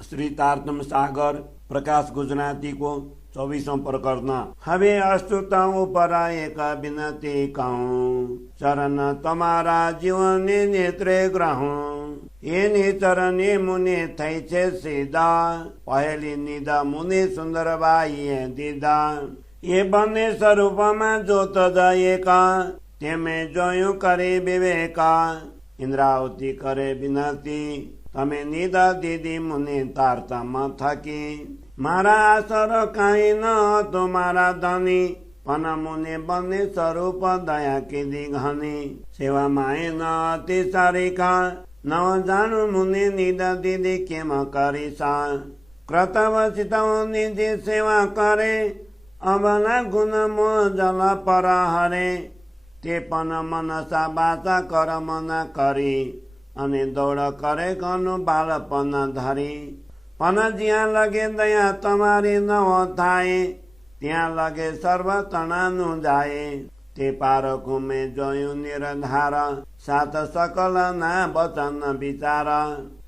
श्री तारतम सागर प्रकाश गुजराती को 24वां प्रकरण। હવે અસ્તુતા પરાયકા વિનતી કહું, ચરણ તમારા જીવને નેત્રે ગ્રહણ. એની ચરણે મુને થઈ છે સીધા, પહેલી નિદા મુને સુંદરબાઈએ દીધા. એ બંને સ્વરૂપમાં જોત દયેકા, તેમે જોયું કરે વિવેકા. ઇન્દ્રાવતી કરે વિનતી, તમે નિદા દીદી મુને તારતામાં થકી. મારા આસર કાંઈ ન હતો મારા ધની, પણ મુને બંને સ્વરૂપ દયા કીધી ઘની. સેવામાં એ ન હતી સારિકા, ન જાણું મુને નિદા દીદી કેમ કરીશા. કૃતવચિતોની જે સેવા કરે, અબલા ગુણ મોજલ પર હરે. તે પણ મનસા બાચા કર્મ ન કરી, અને દોડ કરે ઘનું બાળપણ ધરી. પણ જ્યાં લગે દયા તમારી ન થાય, ત્યાં લગે સર્વ તણાનું જાય. તે પારખું મેં જોયું નિરધાર, સાત સકલ ના વચન વિચાર.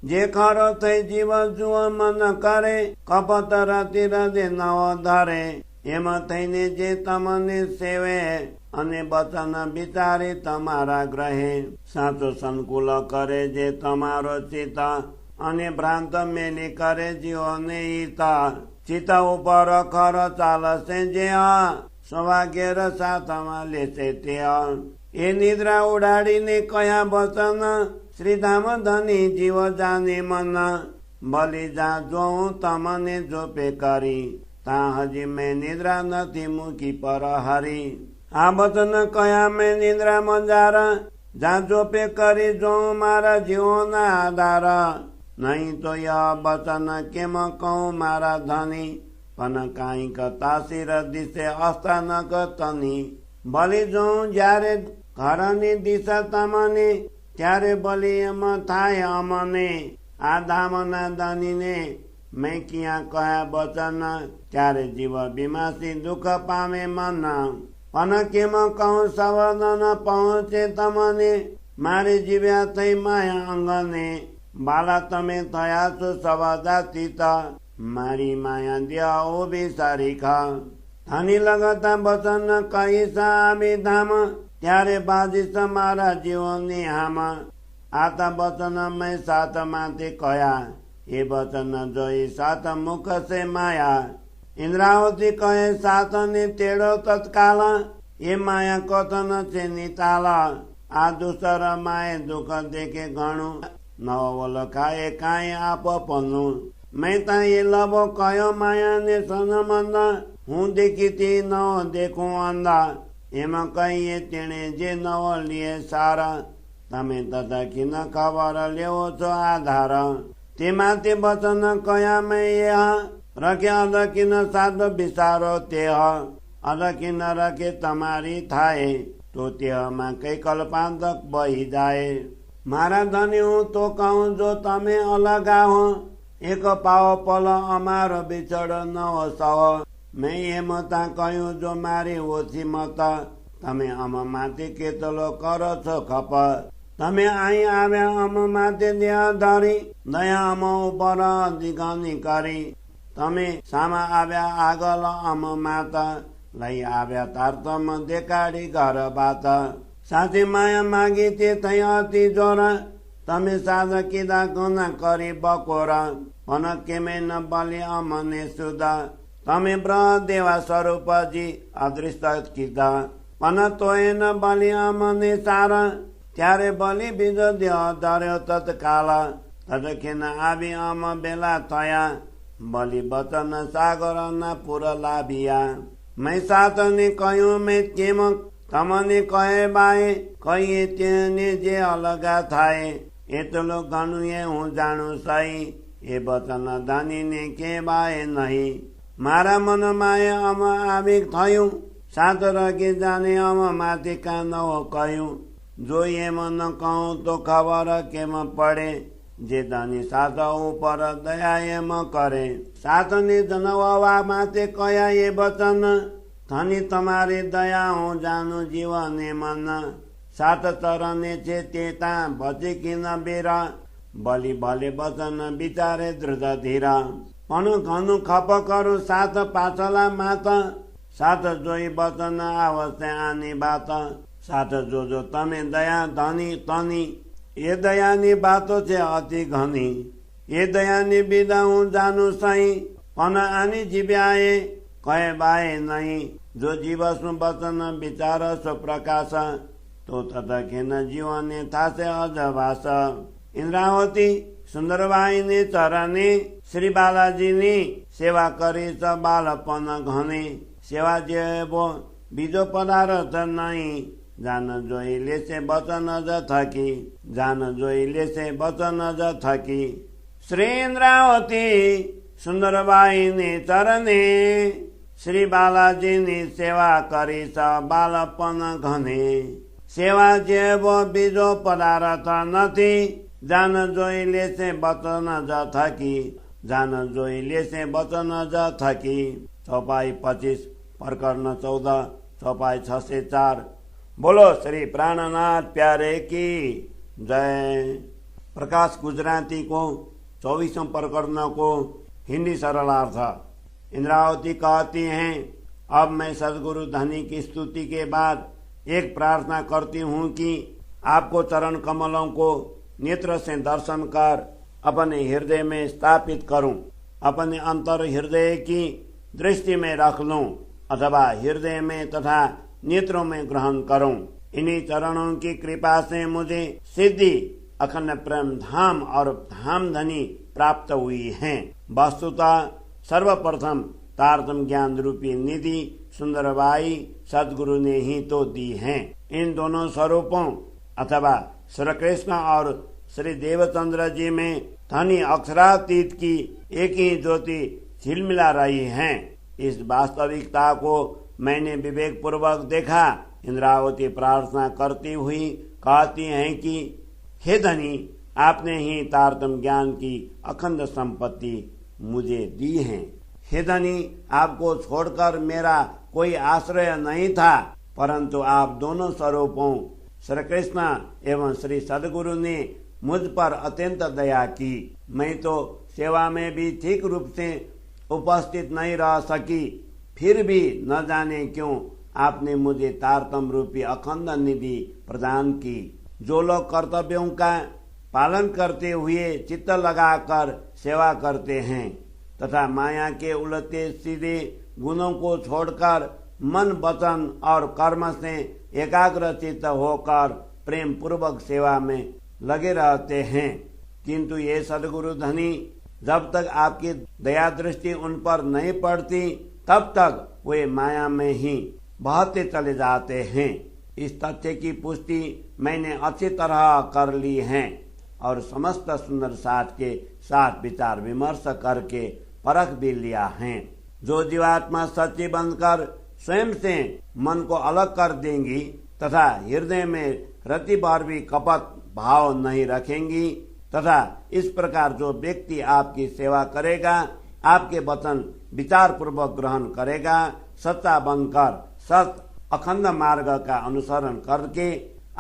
જે ખરો થઈ જીવ જુઓ મન કરે, કપટ રતિ હૃદય નવ ધરે. એમ થઈને જે તમને સેવે, અને વચન વિચારી તમારા ગ્રહે. સાચો સંકુલ કરે જે તમારો ચિત્ત, અને ભ્રાંત મેલી કરે જીવોને હિતા. ચિત્ત ઉપર ખર ચાલશે જે, સ્વાગેર સાથમાં લેશે તે. એ નિદ્રા ઉડાડીને કયા વચન, શ્રીધામ ધની જીવ જાને મન. ભલી જા જોઉં તમને જોપે કરી, તા હજી મેં નિદ્રા નથી મૂકી પર હરી. આ વચન કયા મેં નિદ્રા મંજાર, જા જોપે કરી જોઉં મારા જીવોના આધાર. નહીં તો યહ વચન કેમ કહું મારા ધની, પણ કાંઈક તાસીર દિશે અસ્થાનક તની. ભલી જોઉં જ્યારે ઘરની દિશા તમને, ત્યારે ભલી એમ થાય અમને. આ ધામના ધનીને મેં ક્યાં કયા વચન, ત્યારે જીવ બીમાસી દુઃખ પામે મન. પણ કેમ કહું સંવર્ધન પહોંચે તમને, મારી જીવ્યા થઈ માયા અંગને. બાલા તમે થયા છો સવાદાતીત, મારી માયા દ્યા ઉભી સારીખા. ધની લગતા વચન કહીશા આવી ધામ, ત્યારે બાજીશ મારા જીવનની હામ. આતા વચન મેં સાત માંથી કયા, એ વચન જોઈ સાત મુખ છે માયા. ઇન્દ્રાવતી કહે સાત ને તેડો તત્કાલ, એ માયા કથન છે નિતાલ. આ દુસર માએ દુઃખ દેખે ઘણું, નવો લખાય કાંઈ આપ પનું. મેં ત્યાં એ લવો કયો માયાને સનમંદ, હું દેખીતી ન દેખું અંદા. એમાં કહીએ તેણે જે નવો લીએ સારા, તમે તથકી ન ખબર લેવો છો આધાર. તેમાંથી વચન કયા મેં એ રખે અદકી ન સાધ બિસારો તે. અદકી ન રખે તમારી થાય, તો તેમાં કઈ કલ્પાંતક બહી જાય. મારા ધની હું તો કહું જો તમે અલગા હો, એક પાવો પલ અમારો બિછડ નવો સહ. મેં એમ ત્યાં કહ્યું જો મારી ઓછી મત, તમે અમમાંથી કેટલો કરો છો ખપ. તમે અહીં આવ્યા અમમાંથી દેહ ધરી, દયા અમ ઉપર દિગની કરી. તમે સામા આવ્યા આગળ અમ માતા, લઈ આવ્યા તારતમ દેખાડી ઘર બાત. સાચી માયા માગી તે થઈ હતી જોરા, તમે સાધ કીધા ગુના કરી બકોરા. પણ કેમે ન બલી અમને સુધા, તમે બ્રહદેવા સ્વરૂપજી અદૃશ્ય કીધા. પણ તોય ન બલી અમને સારા, ત્યારે બલી બીજો દેહ ધર્યો તત્કાલ. તદખીન આવી અમ બેલા થયા, બલી બચન સાગર ના પૂર લાભિયા. મેં સાતને કહ્યું મેં કેમ તમને કહે બાએ, કહીએ તેને જે અલગા થાય. એટલું ઘણું એ હું જાણું સહી, એ વચન દાનીને કે બાએ નહીં. મારા મનમાં એ અમ આવી થયું, સાત રગી જાને અમ માંથી કા નવો કહ્યું. જોઈએ મન કહું તો ખબર કેમ પડે, જે દાની સાત ઉપર દયા એમ કરે. સાતને જનવવા માટે કયા એ વચન, ધની તમારી દયા હું જાણું જીવને મન. સાત ચરણે છે તે ત્યાં ભચકી ન બેરા, बलि भले वचन विचारे द्रुत धीरा मन घनु खप करु साथ पाछला मात साथ जोई वचन आवश्य आनी बात साथ जो तमे दया धनी तनी ये दयानी बातों से अति घनी ये दयानी विदा हूँ जानु सही पन आनी जीव्याए कहे बाए नहीं जो जीवस्म वचन विचार सो प्रकाश तो तथा खेन जीवन था से अजभास इंद्रावती सुंदरबाई ने चरने श्री बालाजी ने सेवा करी च बालपन घने सेवा जेबो बीजो पदार्थ नहीं जान जोइले से वचन ज थकी जान जोइले से वचन ज थकी श्री इंद्रावती सुंदरबाई ने चरने श्री बालाजी ने सेवा करी च बालपन घने सेवा जेबो बीजो पदार्थ नथी जान जोइले से वचन ज थकी जान जोइले से वचन ज थकी चौपाई 25 प्रकरण 14 चौपाई 604। बोलो श्री प्राणनाथ प्यारे की जय। प्रकाश गुजराती को 24वें प्रकरण को हिंदी सरलार्थ। इंद्रावती कहती हैं, अब मैं सदगुरु धनी की स्तुति के बाद एक प्रार्थना करती हूँ कि आपको चरण कमलों को नेत्र से दर्शन कर अपने हृदय में स्थापित करूं, अपने अंतर हृदय की दृष्टि में रख लूं अथवा हृदय में तथा नेत्रों में ग्रहण करूं। इन्हीं चरणों की कृपा से मुझे सिद्धि, अखंड प्रेम धाम और धाम धनी प्राप्त हुई है। वस्तुतः सर्वप्रथम तारतम ज्ञान रूपी निधि सुंदरबाई सदगुरु ने ही तो दी है। इन दोनों स्वरूपों अथवा श्री कृष्ण और श्री देवचंद्र जी में धनी अक्षरातीत की एक ही ज्योति झिलमिला रही है। इस वास्तविकता को मैंने विवेक पूर्वक देखा। इंद्रावती प्रार्थना करती हुई कहती हैं कि हे धनी, आपने ही तारतम ज्ञान की अखंड संपत्ति मुझे दी है। हे धनी, आपको छोड़कर मेरा कोई आश्रय नहीं था, परंतु आप दोनों स्वरूपों श्री कृष्ण एवं श्री सदगुरु ने मुझ पर अत्यंत दया की। मैं तो सेवा में भी ठीक रूप से उपस्थित नहीं रह सकी, फिर भी न जाने क्यों आपने मुझे तारतम रूपी अखंड निधि प्रदान की। जो लोग कर्तव्यों का पालन करते हुए चित्त लगाकर सेवा करते हैं तथा माया के उलटे सीधे गुणों को छोड़कर मन वचन और कर्म से एकाग्र चित्त होकर प्रेम पूर्वक सेवा में लगे रहते हैं, किंतु ये सदगुरु धनी जब तक आपकी दया दृष्टि उन पर नहीं पड़ती तब तक वे माया में ही बहते चले जाते हैं। इस तथ्य की पुष्टि मैंने अच्छी तरह कर ली है और समस्त सुंदर साथ के साथ विचार विमर्श करके परख भी लिया है। जो जीवात्मा सच्ची बनकर स्वयं से मन को अलग कर देंगी तथा हृदय में रति भर भी कपट भाव नहीं रखेंगी तथा इस प्रकार जो व्यक्ति आपकी सेवा करेगा, आपके वचन विचार पूर्वक ग्रहण करेगा, सच्चा बनकर सत अखंड मार्ग का अनुसरण करके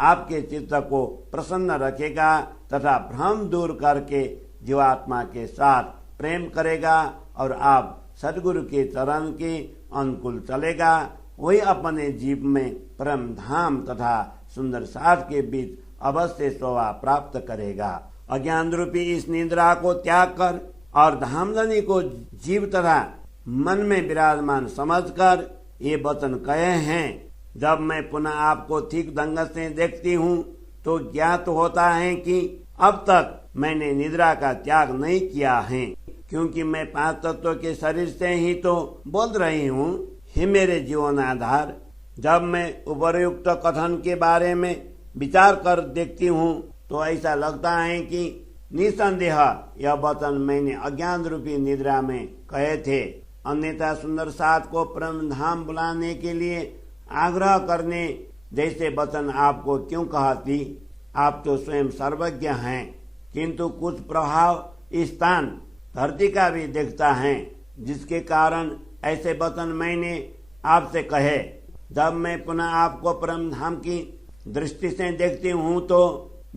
आपके चित्त को प्रसन्न रखेगा तथा भ्रम दूर करके जीवात्मा के साथ प्रेम करेगा और आप सदगुरु के चरण के अनुकूल चलेगा, वही अपने जीव में परम धाम तथा सुंदर साथ के बीच अवश्य शोभा प्राप्त करेगा। अज्ञान रूपी इस निद्रा को त्याग कर और धामधनी को जीव तथा मन में विराजमान समझकर ये वचन कहे हैं। जब मैं पुनः आपको ठीक ढंग से देखती हूँ तो ज्ञात होता है कि अब तक मैंने निद्रा का त्याग नहीं किया है, क्योंकि मैं 5 तत्वों के शरीर से ही तो बोल रही हूँ। हे मेरे जीवन आधार, जब मैं उपर्युक्त कथन के बारे में विचार कर देखती हूँ तो ऐसा लगता है कि निसंदेह यह वचन मैंने अज्ञान रूपी निद्रा में कहे थे। अन्यथा सुंदर साथ को परम धाम बुलाने के लिए आग्रह करने जैसे वचन आपको क्यों कहती? आप तो स्वयं सर्वज्ञ हैं, किंतु कुछ प्रभाव स्थान धरती का भी देखता है, जिसके कारण ऐसे वचन मैंने आपसे कहे। जब मैं पुनः आपको परम धाम की दृष्टि से देखती हूँ तो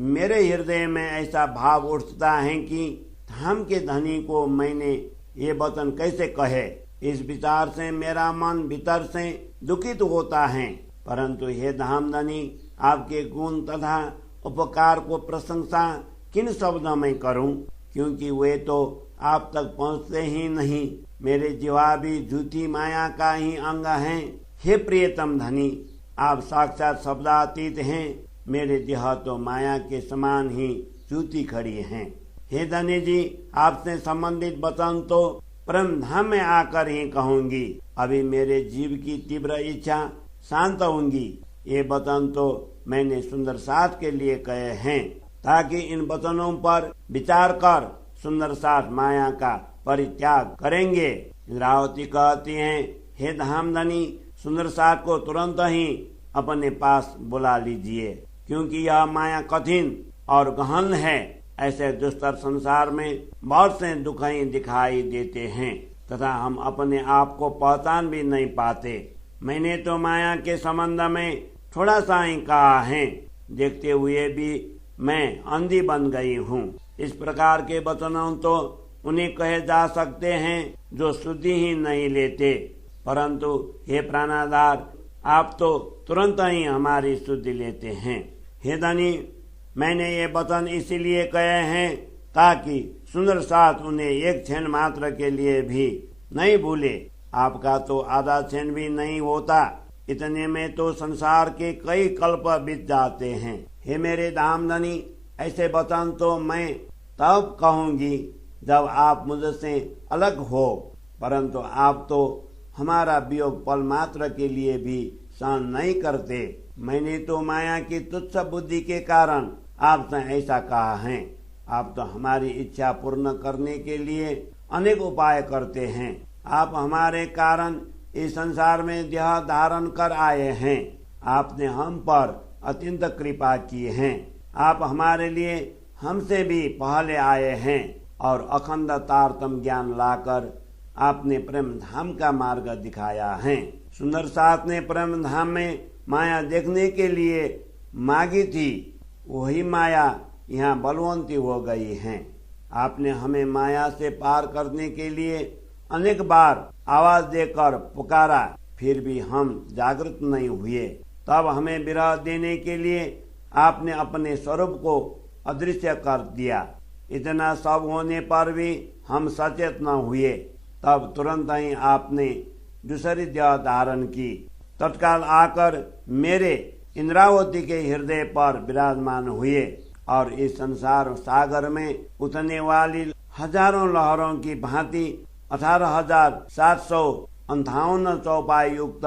मेरे हृदय में ऐसा भाव उठता है कि धाम के धनी को मैंने ये वचन कैसे कहे। इस विचार से मेरा मन भीतर से दुखित होता है। परंतु हे धाम धनी, आपके गुण तथा उपकार को प्रशंसा किन शब्दों में करूं, क्योंकि वे तो आप तक पहुंचते ही नहीं। मेरे जीवा भी झूठी माया का ही अंग है। हे प्रियतम धनी, आप साक्षात शब्दातीत हैं। मेरे देह तो माया के समान ही झूठी खड़ी हैं। हे धनी जी, आपसे संबंधित वचन तो परम धाम में आकर ही कहूंगी। अभी मेरे जीव की तीव्र इच्छा शांत होंगी। ये वचन तो मैंने सुंदर साथ के लिए कहे हैं, ताकि इन वचनों पर विचार कर सुंदर साथ माया का परित्याग करेंगे। इंद्रावती कहती हैं, हे धामधनी, सुंदर साथ को तुरंत ही अपने पास बुला लीजिए, क्योंकि यह माया कठिन और गहन है। ऐसे दुस्तर संसार में बहुत से दुख ही दिखाई देते हैं तथा हम अपने आप को पहचान भी नहीं पाते। मैंने तो माया के संबंध में थोड़ा सा ही कहा है, देखते हुए भी मैं अंधी बन गई हूँ। इस प्रकार के वचनों तो उन्हें कहे जा सकते हैं जो शुद्धि ही नहीं लेते, परंतु हे प्राणाधार, आप तो तुरंत ही हमारी शुद्धि लेते हैं। हे धनी, मैंने ये वचन इसीलिए कहे हैं ताकि सुंदर साथ उन्हें एक क्षण मात्र के लिए भी नहीं भूले। आपका तो आधा क्षण भी नहीं होता, इतने में तो संसार के कई कल्प बीत जाते हैं। हे मेरे धामधनी, ऐसे वचन तो मैं तब कहूंगी जब आप मुझसे अलग हो, परंतु आप तो हमारा वियोग पल मात्र के लिए भी सहन नहीं करते। मैंने तो माया की तुच्छ बुद्धि के कारण आपसे ऐसा कहा है। आप तो हमारी इच्छा पूर्ण करने के लिए अनेक उपाय करते हैं। आप हमारे कारण इस संसार में देह धारण कर आए हैं। आपने हम पर अत्यंत कृपा की है। आप हमारे लिए हमसे भी पहले आए हैं और अखंड तारतम ज्ञान लाकर आपने प्रेम धाम का मार्ग दिखाया है। सुंदर साथ ने प्रेम धाम में माया देखने के लिए मांगी थी, वही माया यहाँ बलवंती हो गई है। आपने हमें माया से पार करने के लिए अनेक बार आवाज देकर पुकारा, फिर भी हम जागृत नहीं हुए। तब हमें विरह देने के लिए आपने अपने स्वरूप को अदृश्य कर दिया। इतना सब होने पर भी हम सचेत न हुए। तब तुरंत ही आपने दूसरी देह धारण की, तत्काल आकर मेरे इंद्रावती के हृदय पर विराजमान हुए और इस संसार सागर में उतरने वाली हजारों लहरों की भांति 18,758 चौपाई युक्त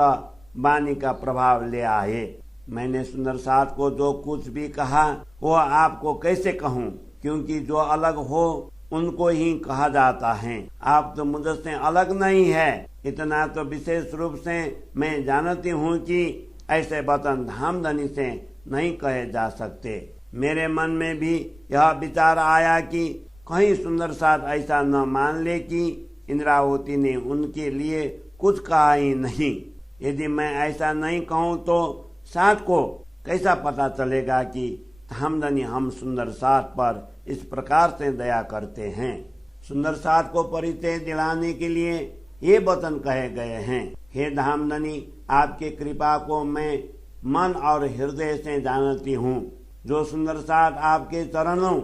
वाणी का प्रभाव ले आए। मैंने सुंदर साथ को जो कुछ भी कहा वो आपको कैसे कहूँ, क्योंकि जो अलग हो उनको ही कहा जाता है। आप तो मुझसे अलग नहीं है, इतना तो विशेष रूप से मैं जानती हूँ कि ऐसे वचन धामधनी से नहीं कहे जा सकते। मेरे मन में भी यह विचार आया कि कहीं सुंदर साथ ऐसा न मान ले कि इंद्रावती ने उनके लिए कुछ कहा ही नहीं। यदि मैं ऐसा नहीं कहूँ तो साथ को कैसा पता चलेगा कि धामधनी हम सुंदर साथ पर इस प्रकार से दया करते हैं। सुंदर साथ को परिचय दिलाने के लिए ये वचन कहे गए हैं। हे धामधनी, आपके कृपा को मैं मन और हृदय से जानती हूँ। जो सुंदर साथ आपके चरणों,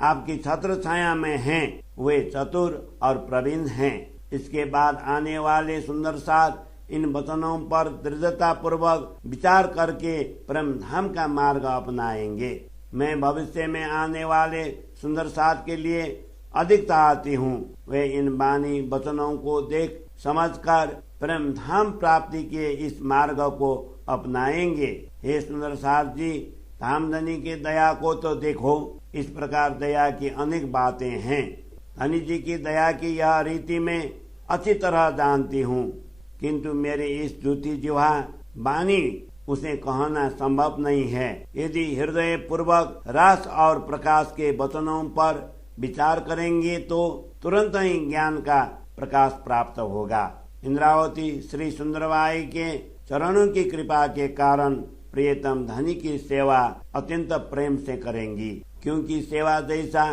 आपकी छत्र छाया में हैं, वे चतुर और प्रवीण हैं। इसके बाद आने वाले सुंदर साथ इन वचनों पर दृढ़ता पूर्वक विचार करके परम धाम का मार्ग अपनाएंगे। मैं भविष्य में आने वाले सुंदर साथ के लिए अधिक चाहती हूँ। वे इन वाणी वचनों को देख समझकर परम धाम प्राप्ति के इस मार्ग को अपनाएंगे। हे सुंदर साथ जी, धामधनी के दया को तो देखो। इस प्रकार दया की अनेक बातें हैं। धनी जी की दया की यह रीति में अच्छी तरह जानती हूँ, किंतु मेरे इस झूठी जिह्वा वाणी उसे कहना संभव नहीं है। यदि हृदय पूर्वक रस और प्रकाश के वचनों पर विचार करेंगे तो तुरंत ही ज्ञान का प्रकाश प्राप्त होगा। इंद्रावती श्री सुंदरबाई के चरणों की कृपा के कारण प्रियतम धनी की सेवा अत्यंत प्रेम से करेंगी, क्योंकि सेवा जैसा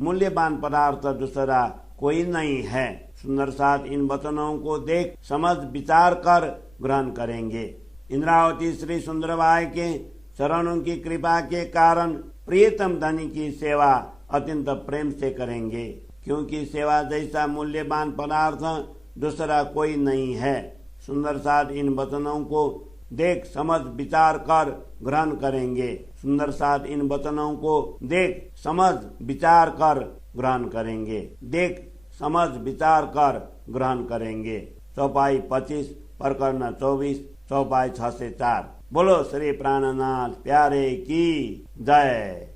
मूल्यवान पदार्थ दूसरा कोई नहीं है। सुंदर साथ इन वचनों को देख समझ विचार कर ग्रहण करेंगे। इंद्रावती श्री सुंदरबाई के चरणों की कृपा के कारण प्रियतम धनी की सेवा अत्यंत प्रेम से करेंगे, क्योंकि सेवा जैसा मूल्यवान पदार्थ दूसरा कोई नहीं है। सुंदर साथ इन वचनों को देख समझ विचार कर ग्रहण करेंगे। सुंदर साथ इन वचनों को देख समझ विचार कर ग्रहण करेंगे। देख समझ विचार कर ग्रहण करेंगे। चौपाई 25 प्रकरण 24 चौपाई 6 से 4। बोलो श्री प्राणनाथ प्यारे की जय।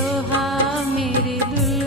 सोहा मेरे दुल्हा